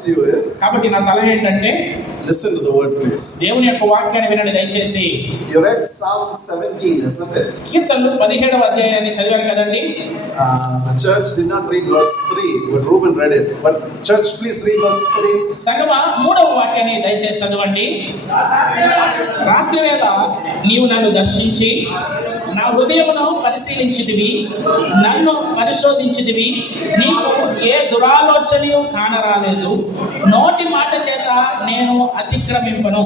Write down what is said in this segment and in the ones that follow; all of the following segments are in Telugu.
కాబట్టి నా సలహా ఏంటంటే listen to the word, please. దేవుని యొక్క వాక్యాన్ని వినండి దయచేసి. You read Psalm 17, isn't it? కీర్తనలు 17వ అధ్యాయాన్ని చదివారు కదండి. The church did not read verse 3, but Reuben read it. But church, please read verse 3. సంగమా 3వ వాక్యాన్ని దయచేసి చదవండి. రాత్రి వేళ నీవు నన్ను దర్శించి నా హృదయమును పరిశీలించితివి, నన్ను పరిశోధించితివి, నీకు ఏ దురాలోచనయు కానరాలేదు, నోటి మాట చేత నేను అతిక్రమింపను.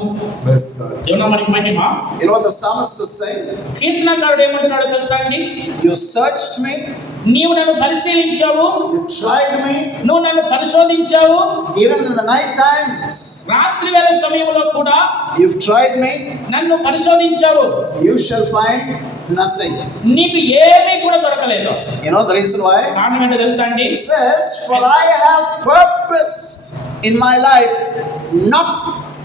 దేవుని నామానికి మహిమ. You know what the psalmist is saying? కీర్తనకారుడు ఏమంటున్నాడో తెలుసా అండి? You searched me, నీవు నన్ను పరిశీలించావు, you tried me, నువ్వు నన్ను పరిశోధించావు, even in the night times. రాత్రి వేళ సమయంలో కూడా You've tried me, నన్ను పరిశోధించావు, you shall find nothing. నీకు ఏమీ కూడా దొరకలేదు. You know the reason why? కారణం ఏంటో తెలుసా అండి? He says, for I have purposed in my life not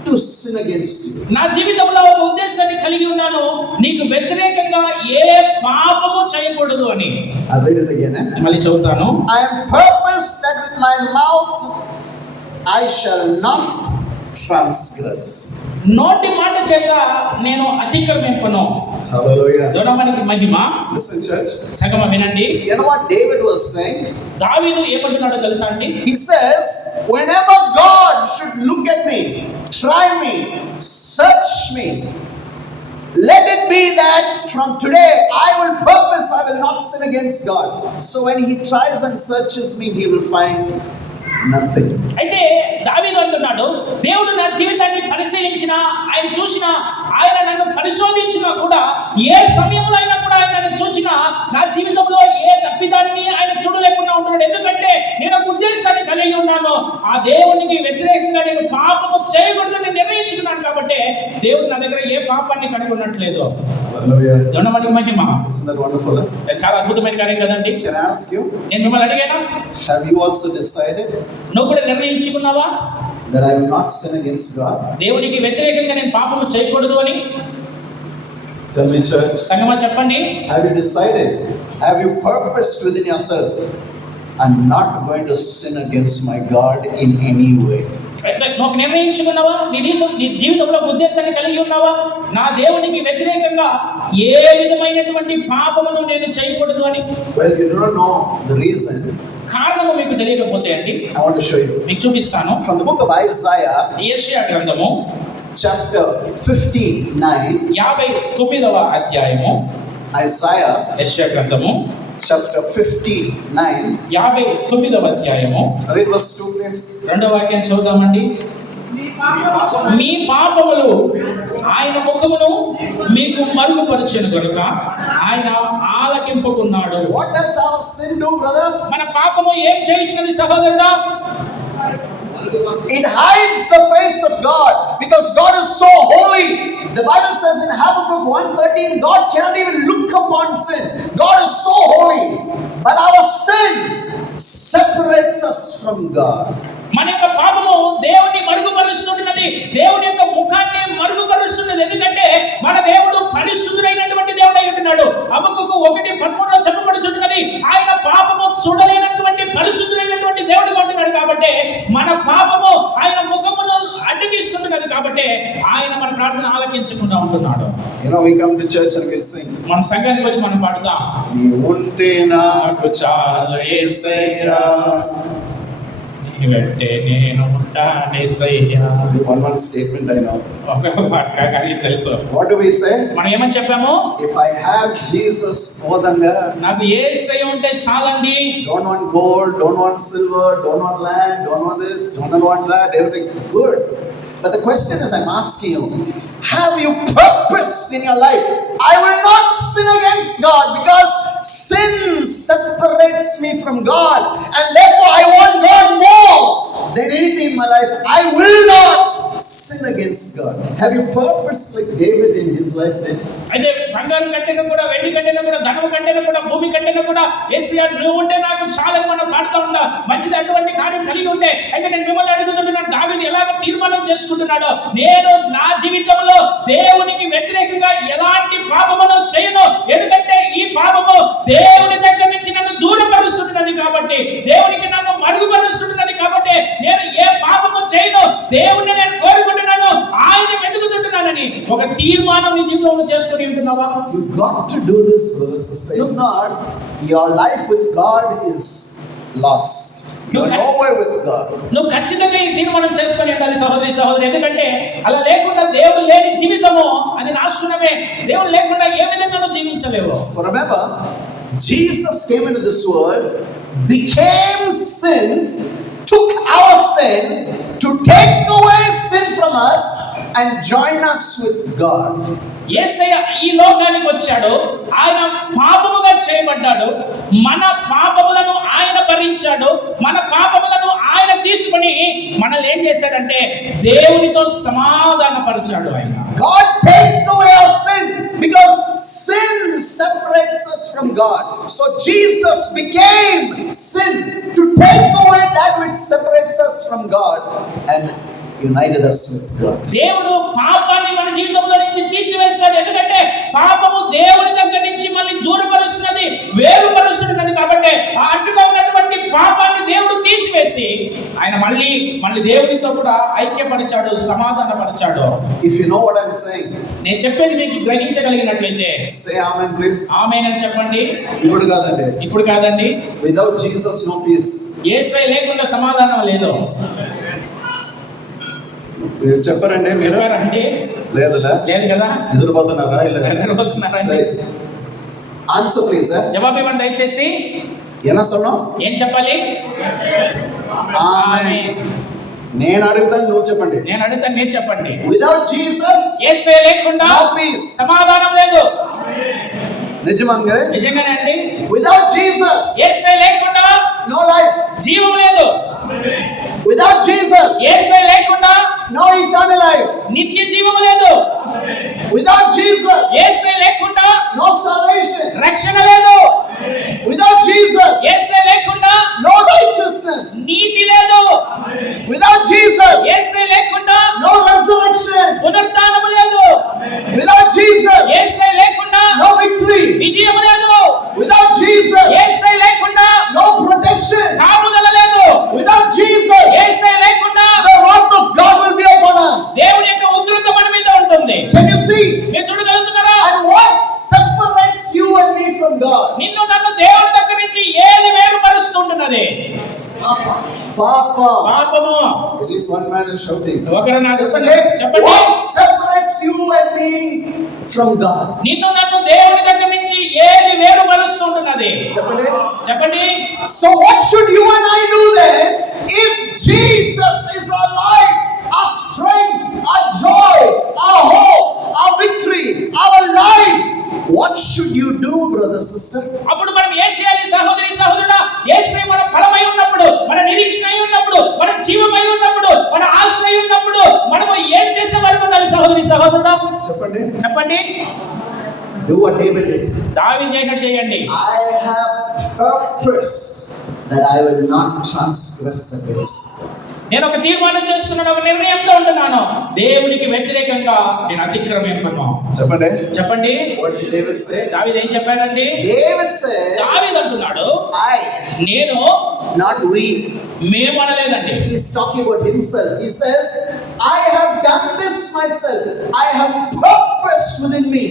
to sin against you. నా జీవితంలో ఒక ఉద్దేశాన్ని కలిగి ఉన్నాను, నీకు వ్యతిరేకంగా ఏ పాపము చేయకూడదు అని. I'll read it again. మళ్ళీ చదువుతాను. I am purposed that with my mouth I shall not transgress. నోటి మాట చేత నేను అతిక్రమింపను. Hallelujah. దేవునికి మహిమ. Listen, church. సంగమ వినండి. You know what David was saying? దావీదు ఏమంటున్నాడో తెలుసా అండి? He says, whenever God should look at me, try me, search me, let it be that from today I will purpose, I will not sin against God. So when he tries and searches me, he will find nothing. అయితే దావీదు అంటున్నాడు, దేవుడు నా జీవితాన్ని పరిశీలించినా, ఆయన చూసినా, ఆయన నన్ను పరిశోధించినా కూడా, ఏ సమయంలో అయినా కూడా ఆయన నన్ను చూసినా నా జీవితంలో ఏ తప్పిదాన్ని ఆయన చూడలేకుండా ఉంటున్నాడు. ఎందుకంటే నేను ఒక ఉద్దేశాన్ని కలిగి ఉన్నాను, ఆ దేవునికి వ్యతిరేకంగా నేను పాపము చేయకూడదని నిర్ణయించుకున్నాను. కాబట్టి దేవుడు నా దగ్గర ఏ పాపాన్ని కనుగొనట్లేదు. దేవునికి మహిమ. Isn't that wonderful? చాలా అద్భుతమైన కార్యం కదండి. Can I ask you? నేను మిమ్మల్ని అడిగాను, have you also decided నువ్వు కూడా నిర్ణయించుకున్నావా that I will not sin against God? దేవునికి వ్యతిరేకంగా నేను పాపము చేయకూడదు అని? Tell me, church. సంగమా చెప్పండి. Have you decided? Have you purposed within yourself? I'm not going to sin against my God in any way. నువ్వు నిర్ణయించుకున్నావా? నీ జీవితంలో ఉద్దేశాన్ని కలిగి ఉన్నావా? నా దేవునికి వ్యతిరేకంగా ఏ విధమైనటువంటి పాపమును నేను చేయకూడదు అని. Well, you don't know the reason. కారణము మీకు తెలియకపోతే అండి, I want to show you. మీకు చూపిస్తాను. From the book of Isaiah, యెషయా గ్రంథము chapter 15:9. 59వ అధ్యాయము. Isaiah, యెషయా గ్రంథము chapter 15:9. 59వ అధ్యాయము. Read verse 2, please. రెండవ వాక్యం చదువుదామండి. మీ పాపములు ఆయన ముఖమును మీకు మరుగుపరచెను కనుక ఆయన ఆలకింపుకున్నాడు. What does our sin do, brother? మన పాపము ఏం చేయించినది సహోదరుడా? It hides the face of God because God is so holy. The Bible says in Habakkuk 1:13, God can't even look upon sin. God is so holy, but our sin separates us from God. మన యొక్క పాపము దేవుని మరుగుపరుస్తున్నది, దేవుని యొక్క ముఖాన్ని మరుగుపరుస్తున్నది. ఎందుకంటే మన దేవుడు పరిశుద్ధుడైనటువంటి దేవుడై ఉంటున్నాడు. హబక్కూకు 1:13 చెప్పబడుతున్నది, ఆయన పాపము చూడలేనటువంటి పరిశుద్ధుడైనటువంటి దేవుడుగా ఉంటున్నాడు. కాబట్టి మన పాపము ఆయన ముఖమును అడ్డగిస్తున్నది. కాబట్టి ఆయన మన ప్రార్థన ఆలకించకుండా ఉంటున్నాడు. You know, we come to church and we sing. మన సంఘానికి వచ్చి మనం పాడుతాం, నీ ఉంటే నాకు చాలు యేసయ్యా. నేను ఉంటానేసయ్యా. One statement I know. తెలుసు. What do we say? మనం ఏమని చెప్పాము? If I have Jesus, పోదంగా. నాకు యేసయ్య ఉంటే చాలండి. Don't want gold, don't want silver, don't want land, don't want this, don't want that, everything good. But the question is, I'm asking you, have you purposed in your life, I will not sin against God because sin separates me from God, and therefore I want God more than anything in my life. I will not sin against God. Have you purposed like David in his life? అయితే బంగారం కంటేనే కూడా, వెండి కంటేనే కూడా, ధనము కంటేనే కూడా, భూమి కంటేనే కూడా యేసయ్య నువ్వు ఉంటే నాకు చాలని మనం పాడుతూ ఉంటా. మంచిది అటువంటి కార్యం కలిగి ఉంటే. అయితే నేను మిమ్మల్ని అడుగుతున్నాను, దావీదు ఎలాగ తీర్మానం చేసుకుంటున్నాడో, నేను నా జీవితంలో దేవునికి వ్యతిరేకంగా ఎలాంటి పాపమును చేయను. ఎందుకంటే ఈ పాపము దేవుని దగ్గర నుంచి నన్ను దూరపరుస్తున్నది. కాబట్టి దేవునికి నన్ను మరుగుపరుస్తున్నది. కాబట్టి నేను ఏ పాప దేవుణ్ణి నేను కోరుకుంటున్నాను, ఆయన వెతుకుతుంటున్నానని ఒక తీర్మానం నీ జీవితంలో చేసుకొని ఉంటున్నావా? You got to do this, brother, sister. If not, your life with God is lost. You are nowhere with God. నువ్వు ఖచ్చితంగా ఈ తీర్మానం చేసుకొని ఉండాలి సహోదరి సహోదరి. ఎందుకంటే అలా లేకుండా దేవుడు లేని జీవితము అది నాశనమే. దేవుడు లేకుండా ఏ విధంగా నువ్వు జీవించలేవు. For remember, Jesus came into this world, became sin, took our sin to take away sin from us and join us with God. యేసయ్య ఈ లోకానికి వచ్చాడు, ఆయన పాపముగా చేయబడ్డాడు, మన పాపములను ఆయన భరించాడు, మన పాపములను ఆయన తీసుకొని మనల్ని ఏం చేశాడంటే దేవునితో సమాధానపరిచాడు. ఆయన God takes away our sin because sin separates us from God. So Jesus became sin to take away that which separates us from God and united us with God. దేవుడు పాపాన్ని మన జీవితంలో నుంచి తీసివేశాడు. ఎందుకంటే పాపము దేవుని దగ్గర నుంచి మనల్ని దూరపరుస్తున్నది, వేరుపరుస్తున్నది. కాబట్టి ఆ అడ్డుగా ఉన్నటువంటి పాపాన్ని దేవుడు తీసివేసి ఆయన మళ్ళీ దేవునితో కూడా ఐక్యపరిచాడు, సమాధానపరిచాడు. If you know what I'm saying, నేను చెప్పేది మీకు గ్రహించగలిగినట్లయితే say amen please. ఆమేన్ అని చెప్పండి. ఇప్పుడు కాదండి. Without Jesus no peace. యేసయ్య లేకుండా సమాధానం లేదు. మీరు చెప్పారండి, మీరు చెప్పారండి? లేదు కదా? నిద్రపోతున్నారా? నిద్రపోతున్నారా? Answer please. జవాబు ఇవ్వండి దయచేసి. என்ன சொன்னோம்? ఏం చెప్పాలి? ఆమేన్. నేను అడుగుతాను, నువ్వు చెప్పండి. నేను అడుగుతాను, మీరు చెప్పండి. Without Jesus యేసయ్య లేకుండా no peace. సమాధానం లేదు. నిజంగానే అండి. Without Jesus యేసయ్య లేకుండా no life. జీవం లేదు. Without Jesus యేసయ్య లేకుండా no eternal life. నిత్య జీవం లేదు. Without Jesus యేసయ్య లేకుండా no salvation. రక్షణ లేదు. Without Jesus యేసయ్య లేకుండా no righteousness. నీతి లేదు. Without Jesus యేసయ్య లేకుండా no resurrection. పునరుత్థానము లేదు. Without Jesus యేసయ్య లేకుండా no victory. విజయం లేదు. Without Jesus యేసయ్య లేకుండా no protection. కాపుదల లేదు. Without Jesus యేసయ్య లేకుండా the wrath of God will be upon us. దేవుని యొక్క ఉగ్రత మన మీద ఉంటుంది. Can you see? మీరు చూడగలుగుతున్నారా? And what separates you and me from God? నిన్ను నన్ను దేవుని దగ్గర నుంచి ఏది వేరుపరుస్తుంటున్నది? పాపము. At least one man is shouting. ఒకరు నాకు చెప్పండి. What separates you and me from God? నిన్ను నన్ను దేవుని దగ్గర నుంచి ఏది వేరుపరుస్తుంటున్నది? చెప్పండి. So what should you and I do then if Jesus is our life, our strength, our joy, our hope, our victory, our life? What should you do, brother, sister? అప్పుడు మనం ఏం చేయాలి సహోదరి సహోదరుడా? యేసయ్య మన బలమై ఉన్నప్పుడు, మన నిరీక్షణ అయి ఉన్నప్పుడు, మన జీవమై ఉన్నప్పుడు, మన ఆశ్రయ ఉన్నప్పుడు మనము ఏం చేసే వారికి ఉండాలి సహోదరి సహోదరుడా? చెప్పండి. Do what David did. దావీదు చేయనట్టు చేయండి. I have purposed that I will not transgress against God. నేను ఒక తీర్మానం చేసుకున్నాను, ఒక నిర్ణయంతో ఉంటున్నాను, దేవునికి వ్యతిరేకంగా నేను అతిక్రమింపను. చెప్పండి. What did David say? దావీదు ఏం చెప్పాడండి? David said, దావీదు అంటున్నాడు, నేను not we. మేము అనలేదండి. He is talking about himself. He says, I have done this myself. I have purposed within me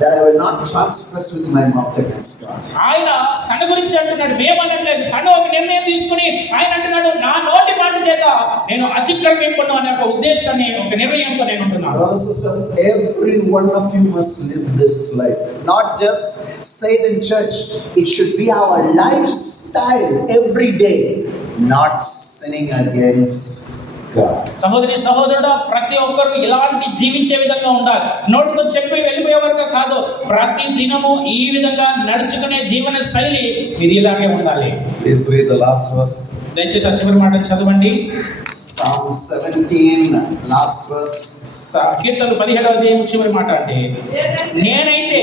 that I will not transgress with my mouth against God. ఆయన తన గురించి అంటున్నాడు, మేము అనట్లేదు. తను ఒక నిర్ణయం తీసుకుని ఆయన అంటున్నాడు, నా నోటి మాట చేత నేను అతిక్రమింపను అనే ఒక ఉద్దేశాన్ని, ఒక నిర్ణయంతో నేను ఉంటున్నాను. Brother, sister, every one of you must live this life. Not just say it in church. It should be our lifestyle every day. Not sinning against God. సహోదరి సహోదరుడా, ప్రతి ఒక్కరు ఇలాంటి జీవించే విధంగా ఉండాలి. నోటితో చెప్పి వెళ్ళిపోయే వరకు కాదు, ప్రతి దినము ఈ విధంగా నడుచుకునే జీవన శైలి ఇది ఇలాగే ఉండాలి. Please read the last verse. దయచేసి చివరి మాట చదవండి. Psalm 17 last verse. కీర్తనలు 17వ అధ్యాయం చివరి మాట అంటే, నేనైతే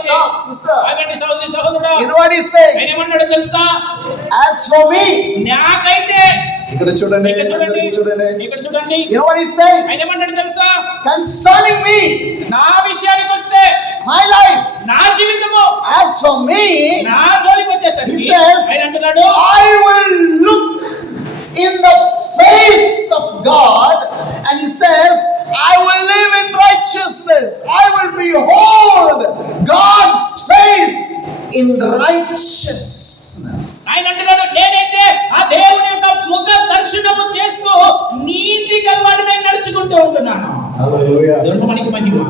Stop, sister. ఆగండి సహోదరి సహోదరుడా. You know what he's saying? ఆయన ఏమన్నాడో తెలుసా? As for me, నాకైతే. ఇక్కడ చూడండి. You know what he's saying? ఆయన ఏమన్నాడు తెలుసా? Concerning me, నా విషయానికి వస్తే, my life, నా జీవితము, as for me, నా జోలికి వచ్చేసరికి he says, ఆయన అంటున్నాడు, I will look in the face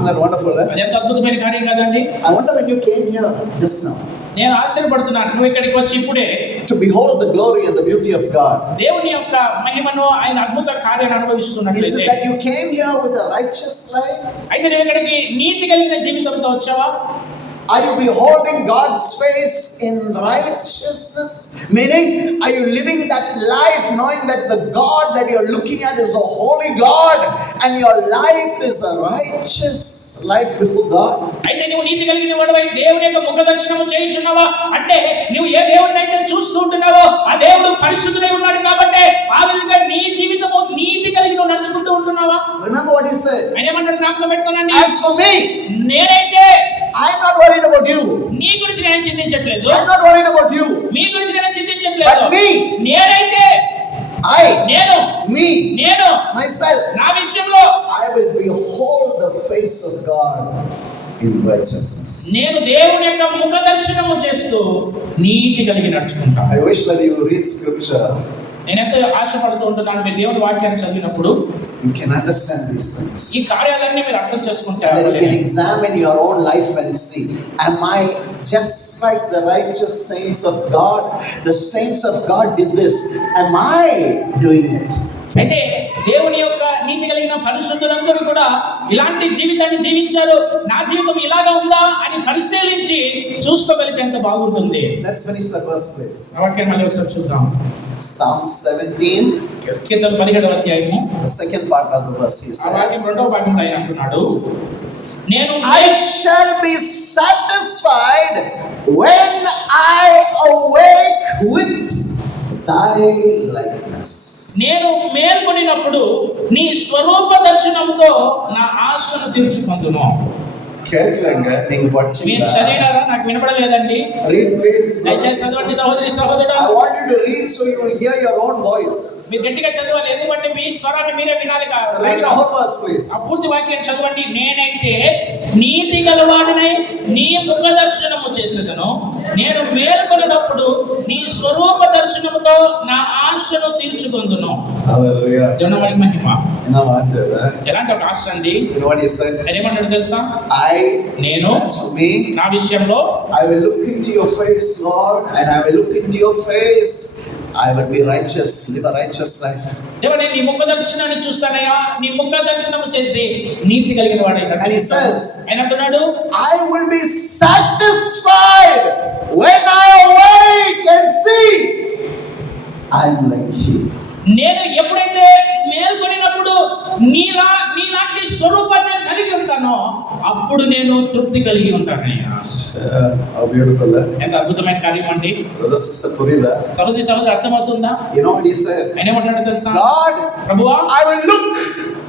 that wonderful? Eh? అది ఎంత అద్భుతమైన కార్యం కదండి. I wonder when you came here just now నేను ఆశ్చర్యపడుతున్నాను, నువ్వు ఇక్కడికి వచ్చి ఇప్పుడే to behold the glory and the beauty of God. దేవుని యొక్క మహిమను, ఆయన అద్భుత కార్యాన్ని Is it అనుభవిస్తున్నట్లయితే, that you came here with a righteous life? అయితే నువ్వు ఇక్కడికి నీతి కలిగిన జీవితంతో వచ్చావా? Are you beholding God's face in righteousness? Meaning, are you living that life knowing that the God that you're looking at is a holy God and your life is a righteous life before God? అయితే నువ్వు నీతి కలిగిన వాడవై దేవుని యొక్క ముఖ దర్శనము చేయించున్నావా? అంటే నువ్వు ఏ దేవుడిని అయితే చూస్తూ ఉంటున్నావో ఆ దేవుడు పరిశుద్ధుడై ఉన్నాడు కాబట్టి ఆ విధంగా నీ జీవితము నీతి కలిగి నువ్వు నడుచుకుంటూ ఉంటున్నావా? Remember what he said. ఆయన ఏమంటాడు, జ్ఞాపకం పెట్టుకోనండి. As for me, నేనైతే I'm not worried about you. నీ గురించి నేను చింతించట్లేదు. I'm not worried about you. మీ గురించి నేను చింతించట్లేదు. But me, నేనైతే నేను myself, నా విషయంలో I will behold the face of God in righteousness. నేను దేవుని యొక్క ముఖ దర్శనము చేస్తూ నీతి కలిగి నడుచుకుంటాను. I wish that you read scripture. నేను ఎంతో ఆశపడుతూ ఉంటున్నాను, మీరు దేవుని వాక్యాన్ని చదివినప్పుడు You can understand these things. ఈ కార్యాలన్నీ మీరు అర్థం And then చేసుకుంటారు. you can examine your own life and see, am I just like the righteous saints of God? The saints of God did this. Am I doing it? అయితే దేవుని యొక్క నీతి కలిగిన పరిశుద్ధులందరూ కూడా ఇలాంటి జీవితాన్ని జీవించారు, నా జీవితం ఇలాగా ఉందా అని పరిశీలించి చూసుకోగలిగితే ఎంత బాగుంటుంది. Let's finish the first place. ఆ వాక్యాన్ని మళ్ళీ ఒకసారి చూద్దాం. Psalm 17, కీర్తన 17వ అధ్యాయము the second part of the verse, he ఆ వాక్యం says, 2వ భాగంలో ఆయన అంటున్నాడు, నేను I shall be satisfied when I awake with thy likeness. నేను మేల్కొనినప్పుడు నీ స్వరూప దర్శనంతో నా ఆశను తీర్చుకుందును. కేకలంగా నీకు మీరు పచ్చిందా? చదివినారా? నాకు వినపడలేదండి. Read please. దయచేసి చదవండి సహోదరి సహోదరుడా. I want you to read so you will hear your own voice. మీరు గట్టిగా చదవాలి, ఎందుకంటే మీ స్వరాన్ని మీరే వినాలి. Read the whole verse please. ఆ పూర్తి వాక్యం చదవండి. నేనైతే నీతి గలవాడినై నీ ముఖ దర్శనము చేసేదను, నేను మేల్కొన్నప్పుడు నీ స్వరూప దర్శనముతో నా ఆశను తీర్చుకుందును. Hallelujah. దేవునికి మహిమ. என்ன வாஞ்சதா? ఎలాంటి ఒక ఆశ అండి. You know what he said? ఆయన ఏమంటాడు తెలుసా? నేను As for me, నా విషయంలో I will look into your face, Lord, and I will look into your face. I will be righteous, live a righteous life. దేవా, నేను నీ ముఖ దర్శనాన్ని చూస్తానయ్యా, నీ ముఖ దర్శనం చేసి నీతి కలిగిన వాడై And he నడుచుకుంటాను. says, ఆయన అంటున్నాడు, I will be satisfied when I awake and see I'm like you. నేను ఎప్పుడైతే మేల్కొనినప్పుడు నీలాంటి స్వరూపాన్ని నేను కలిగి ఉంటానో అప్పుడు నేను తృప్తి కలిగి ఉంటానయ్యా. How beautiful, eh? ఎంత అద్భుతమైన కార్యం అండి. Brother, sister, పురిదా? సహోదరి సహోదరు అర్థమవుతుందా? You know what he said? ఆయన ఏమంటాడు తెలుసా? God, ప్రభువా, I will look.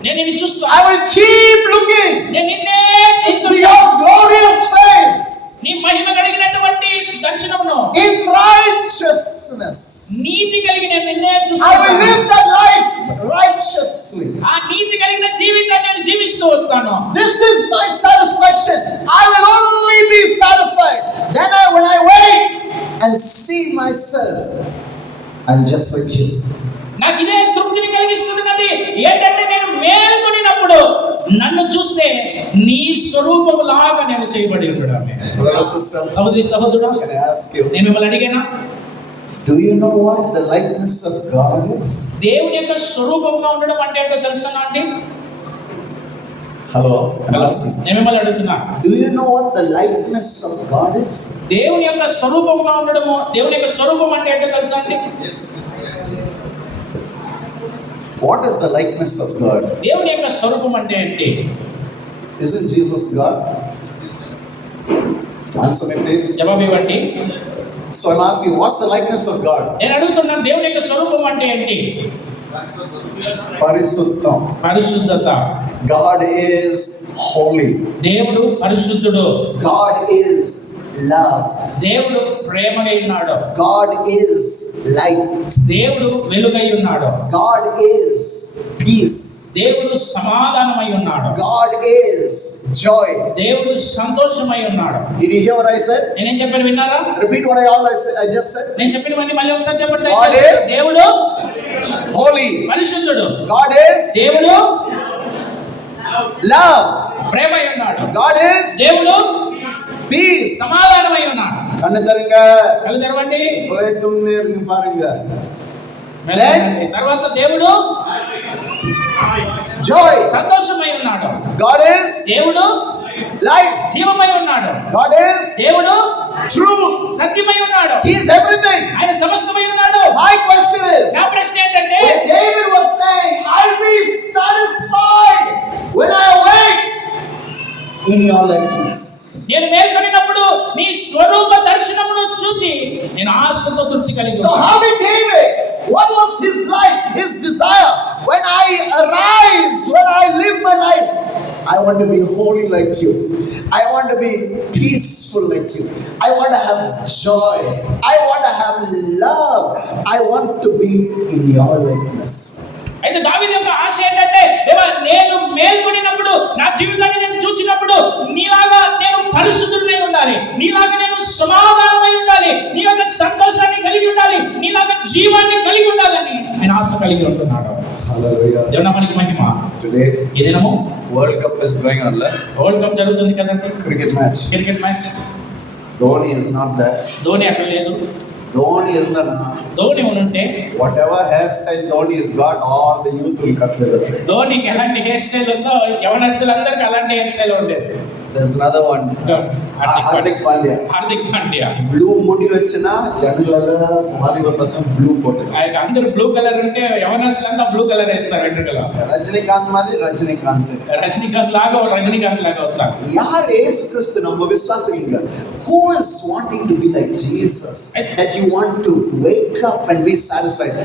నేను నిన్ను చూస్తా. I will keep looking నేను నిన్నే into చూస్తూ your glorious face నీ మహిమ కలిగినటువంటి దర్శనమును in righteousness. నీతి కలిగి నేను నిన్నే I will చూస్తాను. live that life righteously. ఆ నీతి కలిగిన జీవితాన్ని నేను జీవిస్తూ వస్తాను. This is my satisfaction. I will only be satisfied. Then when I wake and see myself, I'm just like you. నాకు ఇదే తృప్తిని కలిగిస్తున్నది. ఏంటంటే నేను మేల్కొనినప్పుడు నన్ను చూస్తే నీ స్వరూపము లాగా నేను చేయబడి ఉండడం. Brother, sister, సహోదరి సహోదరుడా, can I ask you? నేను మిమ్మల్ని అడిగానా, Do you know what the likeness of God is? దేవుని యొక్క స్వరూపంగా ఉండడం అంటే ఏంటో తెలుసా అండి? Hello, I'm asking. నేను మిమ్మల్ని అడుగుతున్నా, Do you know what the likeness of God is? దేవుని యొక్క స్వరూపంగా ఉండడము, దేవుని యొక్క స్వరూపం అంటే ఏంటో తెలుసా అండి? What is the likeness of God? దేవుని యొక్క స్వరూపం అంటే ఏంటి? Isn't Jesus God? Answer me please. జవాబు ఇవ్వండి. So I'm asking, what's the likeness of God? నేను అడుగుతున్నాను, దేవుని యొక్క స్వరూపం అంటే ఏంటి? Parisuttam. పరిశుద్ధత. God is holy. దేవుడు పరిశుద్ధుడు. God is love. దేవుడు ప్రేమగా ఉన్నాడు. God is light. దేవుడు వెలుగై ఉన్నాడు. God is peace. దేవుడు సమాధానమై ఉన్నాడు. God is joy. దేవుడు సంతోషమై ఉన్నాడు. Did you hear what I said? నేనేం చెప్పాను విన్నారా? Repeat what I just said. నేను చెప్పినవన్నీ మళ్ళీ ఒకసారి చెప్పండి. God is దేవుడు holy. పరిశుద్ధుడు. God is దేవుడు love. ప్రేమై ఉన్నాడు. God is దేవుడు peace. సమాధానమై ఉన్నాడు. కన్ను తెరవంగ. కళ్ళు తెరవండి. ఓయ్ తుమ్నే ఇరుకు పారుంగ. తర్వాత దేవుడు joy. సంతోషమై ఉన్నాడు. God is దేవుడు life. జీవమై ఉన్నాడు. God is దేవుడు truth. సత్యమై ఉన్నాడు. He is everything. ఆయన సమస్తమై ఉన్నాడు. My question is, నా ప్రశ్న ఏంటంటే, when David was saying, I'll be satisfied when I awake in your likeness. నేను మేల్కొనినప్పుడు నీ స్వరూప దర్శనమును చూచి నేను ఆశతో తృప్తి కలిగి So ఉన్నాను. how did David, what was his life, his desire? When I arise, when I live my life, I want to be holy like you. I want to be peaceful like you. I want to have joy. I want to have love. I want to be in your likeness. అయితే దావీదు యొక్క ఆశ ఏంటంటే, దేవా నేను మేల్కొనినప్పుడు నా జీవితాన్ని నేను చూచినప్పుడు నీలాగా నేను పరిశుద్ధుడై ఉండాలి, నీలాగా నేను సమాధానమై ఉండాలి, నీ యొక్క సంతోషాన్ని కలిగి ఉండాలి, నీలాగా జీవాన్ని కలిగి ఉండాలని ఆయన ఆశ కలిగి ఉంటున్నాడు. Hallelujah. దేవుని మనకి మహిమ. Today, ఈ దినము World Cup is going on. World cup జరుగుతుంది కదండి. Cricket match. Cricket match. Dhoni is not there. Dhoni అక్కడ లేదు. Dhoni is not. ధోని ఉంటే Whatever hairstyle Dhoni has got, all the youth will cut with it. ధోనికి ఎలాంటి హెయిర్ స్టైల్ ఉందో యవనస్తులందరికీ అలాంటి హెయిర్ స్టైల్ ఉండేది. There's another one. Hardik Pandya. Hardik Pandya. Blue ముడి వచ్చినా జనరల్ వాలీబాల్ కోసం బ్లూ కోట్. అందరూ బ్లూ కలర్ ఉంటే యవనస్తులంతా బ్లూ కలర్ వేస్తారు వెంట్రుకలు. రజనీకాంత్ మాది రజనీకాంత్. రజనీకాంత్ లాగా అవుతారు. యార్ యేసు క్రీస్తు నమ్మ విశ్వాసంగా who is wanting to be like Jesus, that you want to wake up and be satisfied.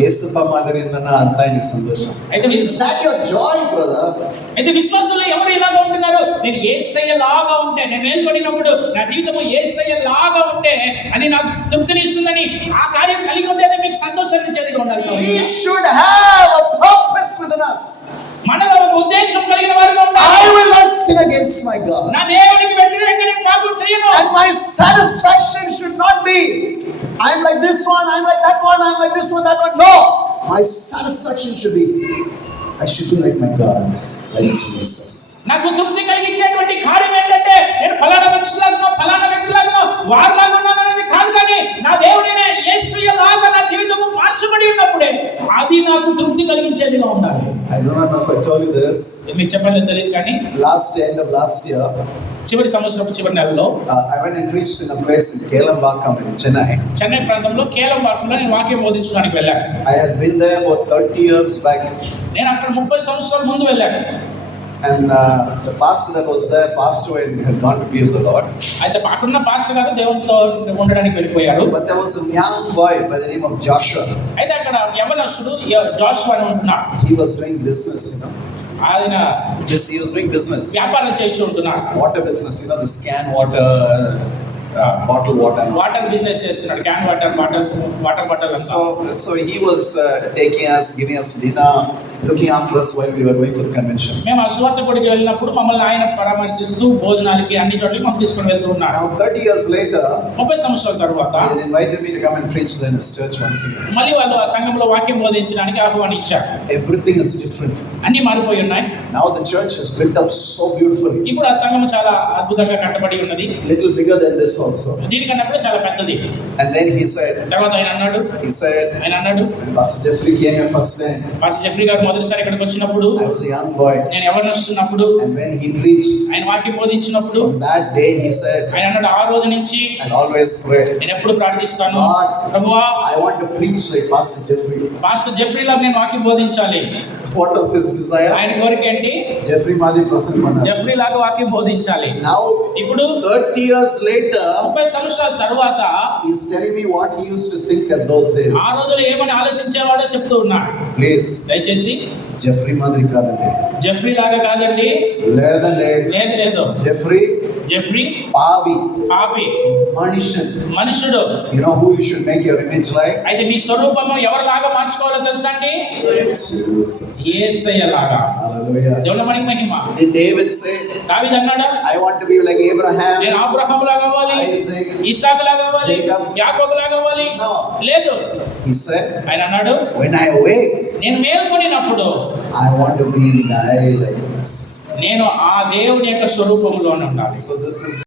యేసుప్ప మాదిరి ఉందన్న అంతా నీకు సంతోషం. అయితే Is that your joy, brother? అయితే విశ్వాసంలో ఎవరు ఇలాగా ఉంటున్నారు? నేను యేసయ్య లాగా ఉంటే, నేను మేల్కొనినప్పుడు నా జీవితము యేసయ్య లాగా ఉంటే అది నాకు తృప్తినిస్తుందని ఆ కార్యం కలిగి ఉంటేనే మీకు సంతోషాన్ని ఇచ్చేదిగా ఉండాలి. We should have a purpose within us. మనలో ఒక ఉద్దేశం కలిగిన వారుగా ఉండాలి. I will not sin against my God. నా దేవునికి వ్యతిరేకంగా నేను పాపం చేయను. And my satisfaction should not be, I'm like this one, I'm like that one, I'm like this one, that one. No, my satisfaction should be, I should be like my God, like Jesus. నాకు తృప్తి కలిగించేటువంటి కార్యం ఏంటంటే, నేను ఫలానా మనుషులాగా ఫలానా వ్యక్తులాగా వారిలాగా ఉన్నాను అనేది కాదు, కానీ నా దేవుడైన యేసయ్య లాగా నా జీవితము మార్చబడి ఉన్నప్పుడే అది నాకు తృప్తి కలిగించేదిగా ఉండాలి. I do not know if I told you this. మీకు చెప్పాలో తెలియదు కానీ End of last year, చివరి సంవత్సరం చివరి నెలలో I went and preached in a place in Kelambakam in Chennai. Chennai ప్రాంతంలో కేలంబాకంలో నేను వాక్యం బోధించడానికి వెళ్ళాను. I had been there about 30 years back. నేను అక్కడ 30 సంవత్సరాల ముందు వెళ్ళాను. And the pastor that was there passed away and had gone to be with the Lord. అయితే అక్కడున్న పాస్టర్ గారు దేవునితో ఉండడానికి వెళ్ళిపోయారు. But there was a young boy by the name of Joshua. అయితే అక్కడ యవనస్తుడు జోషువా అని ఉంటున్నాడు. He was doing business, ఆయన he was doing business. వ్యాపారం చేయించు ఉంటున్నాడు. Water business, the scan water, bottle water. Water business చేస్తున్నాడు. క్యాన్ వాటర్ బాటిల్ అంతా. So he was taking us, giving us dinner, looking after us while we were going for the conventions. మేము సువార్త గుడికి వెళ్ళినప్పుడు మమ్మల్ని ఆయన పరామర్శిస్తూ భోజనాలకి అన్ని చోట్లకి మాకు తీసుకొని వెళ్తూ ఉన్నాడు. Now 30 years later, 30 సంవత్సరాల తర్వాత they invited me to come and preach in his church once again. మళ్ళీ వాళ్ళు ఆ సంఘంలో వాక్యం బోధించడానికి ఆహ్వానించారు. Everything is different. అన్ని మారిపోయి ఉన్నాయి. Now the church is built up so beautifully. ఇప్పుడు ఆ సంఘం చాలా అద్భుతంగా కట్టబడి ఉన్నది. Little bigger than this also. దీనికన్నా కూడా చాలా పెద్దది. And then he said, తర్వాత ఆయన అన్నాడు, when Pastor Jeffrey came here first day, pastor Jeffrey గారు మొదటిసారి ఇక్కడికి వచ్చినప్పుడు I was a young boy. నేను ఎవరిని వస్తున్నప్పుడు And when he preached, ఆయన వాక్యం బోధించినప్పుడు from that day he said, ఆయన అన్నాడు, ఆ రోజు నుంచి I'll always pray, నేను ఎప్పుడు ప్రార్థిస్తాను, God, ప్రభువా I want to preach like Pastor Jeffrey. Pastor Jeffrey లాగా నేను వాక్యం బోధించాలి. What was his desire? ఆయన కోరిక ఏంటి? Jeffrey Madi Prasan Mana. Jeffrey లాగా వాక్యం బోధించాలి. Now, ఇప్పుడు 30 years later, 30 సంవత్సరాల తరువాత he's telling me what he used to think at those days. ఆ రోజుల్లో ఏమని ఆలోచించేవాడో చెప్తూ ఉన్నాడు. Please, దయచేసి Jeffrey Madi కాదండి. జెఫ్రీ లాగా కాదండి. లేదండి. లేదు. జెఫ్రీ పావి, మనుషుడు. You know who you should make your image like? అయితే మీ స్వరూపము ఎవరిలాగా మార్చుకోవాలో తెలుసా అండి? యేసయ్య లాగా. Hallelujah. దేవుని మనకి మహిమ. Did David say, దావీదు అన్నాడా, I want to be like Abraham, నేను అబ్రహాము లాగా అవ్వాలి, Isaac, ఇస్సాకు లాగా అవ్వాలి, Jacob, యాకోబు లాగా అవ్వాలి? No. లేదు. He said, ఆయన అన్నాడు, when I awake, నేను మేల్కొనినప్పుడు I want to be in thy likeness. నేను ఆ దేవుని యొక్క స్వరూపంలోనే ఉండాలి. So this is